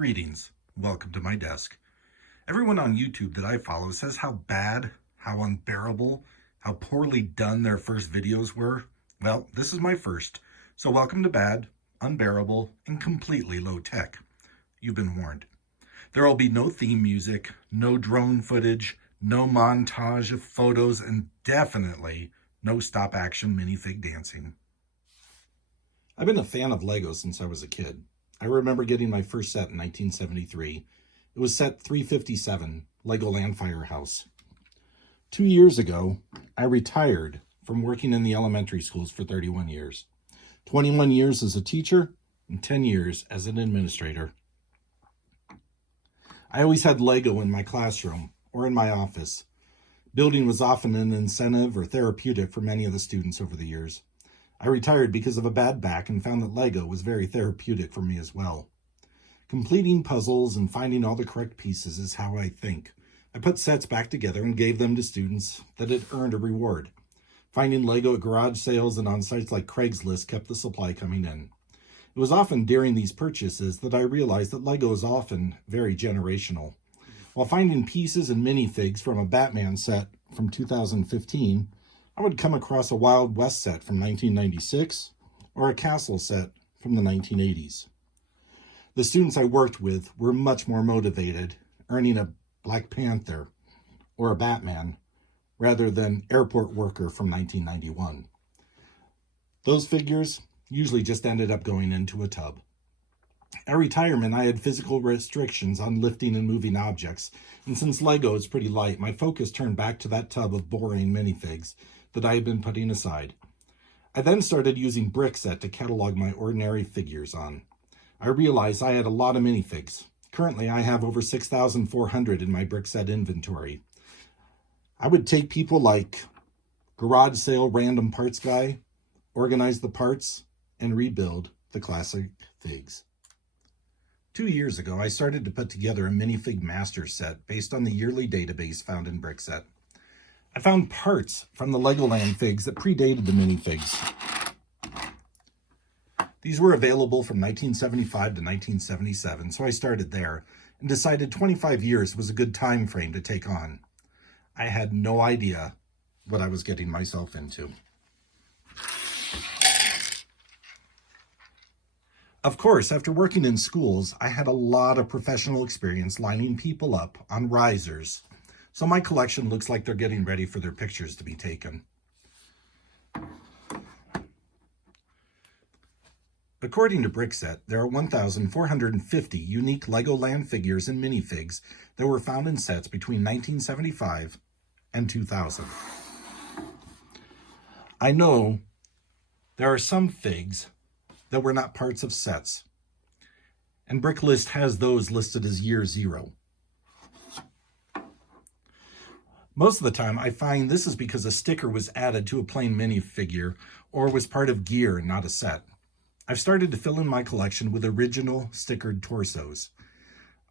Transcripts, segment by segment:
Greetings. Welcome to my desk. Everyone on YouTube that I follow says how bad, how unbearable, how poorly done their first videos were. Well, this is my first. So welcome to bad, unbearable, and completely low tech. You've been warned. There will be no theme music, no drone footage, no montage of photos, and definitely no stop action minifig dancing. I've been a fan of Lego since I was a kid. I remember getting my first set in 1973. It was set 357, Legoland Firehouse. 2 years ago, I retired from working in the elementary schools for 31 years. 21 years as a teacher and 10 years as an administrator. I always had Lego in my classroom or in my office. Building was often an incentive or therapeutic for many of the students over the years. I retired because of a bad back and found that Lego was very therapeutic for me as well. Completing puzzles and finding all the correct pieces is how I think. I put sets back together and gave them to students that had earned a reward. Finding Lego at garage sales and on sites like Craigslist kept the supply coming in. It was often during these purchases that I realized that Lego is often very generational. While finding pieces and minifigs from a Batman set from 2015, I would come across a Wild West set from 1996 or a Castle set from the 1980s. The students I worked with were much more motivated, earning a Black Panther or a Batman rather than airport worker from 1991. Those figures usually just ended up going into a tub. At retirement, I had physical restrictions on lifting and moving objects, and since Lego is pretty light, my focus turned back to that tub of boring minifigs that I had been putting aside. I then started using Brickset to catalog my ordinary figures on. I realized I had a lot of minifigs. Currently, I have over 6,400 in my Brickset inventory. I would take people like garage sale random parts guy, organize the parts, and rebuild the classic figs. 2 years ago, I started to put together a minifig master set based on the yearly database found in Brickset. I found parts from the Legoland figs that predated the minifigs. These were available from 1975 to 1977, so I started there and decided 25 years was a good time frame to take on. I had no idea what I was getting myself into. Of course, after working in schools, I had a lot of professional experience lining people up on risers, so my collection looks like they're getting ready for their pictures to be taken. According to Brickset, there are 1,450 unique Legoland figures and minifigs that were found in sets between 1975 and 2000. I know there are some figs that were not parts of sets, and Bricklist has those listed as year zero. Most of the time, I find this is because a sticker was added to a plain minifigure or was part of gear and not a set. I've started to fill in my collection with original stickered torsos.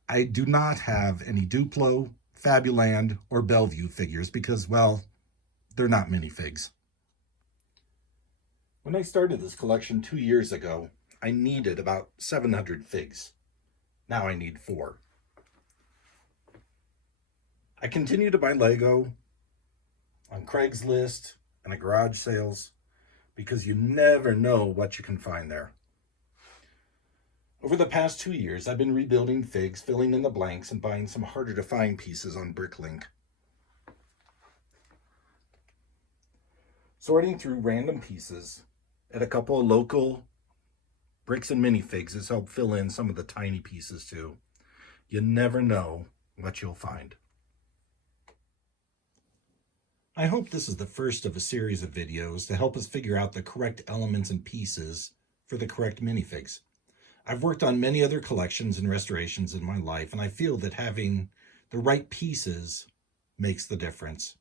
I do not have any Duplo, Fabuland, or Bellevue figures because, well, they're not minifigs. When I started this collection 2 years ago, I needed about 700 figs. Now I need 4. I continue to buy Lego on Craigslist and at garage sales because you never know what you can find there. Over the past 2 years, I've been rebuilding figs, filling in the blanks, and buying some harder to find pieces on Bricklink. Sorting through random pieces at a couple of local bricks and minifigs has helped fill in some of the tiny pieces too. You never know what you'll find. I hope this is the first of a series of videos to help us figure out the correct elements and pieces for the correct minifigs. I've worked on many other collections and restorations in my life, and I feel that having the right pieces makes the difference.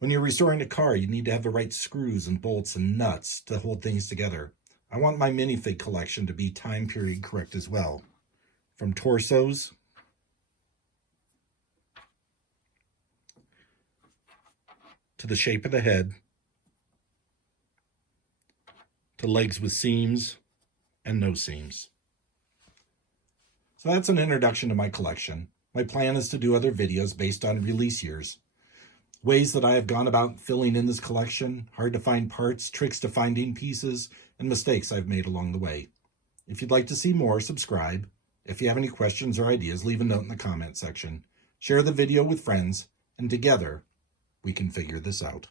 When you're restoring a car, you need to have the right screws and bolts and nuts to hold things together. I want my minifig collection to be time period correct as well. From torsos to the shape of the head, to legs with seams and no seams. So that's an introduction to my collection. My plan is to do other videos based on release years. Ways that I have gone about filling in this collection, hard to find parts, tricks to finding pieces, and mistakes I've made along the way. If you'd like to see more, subscribe. If you have any questions or ideas, leave a note in the comment section. Share the video with friends, and together, we can figure this out.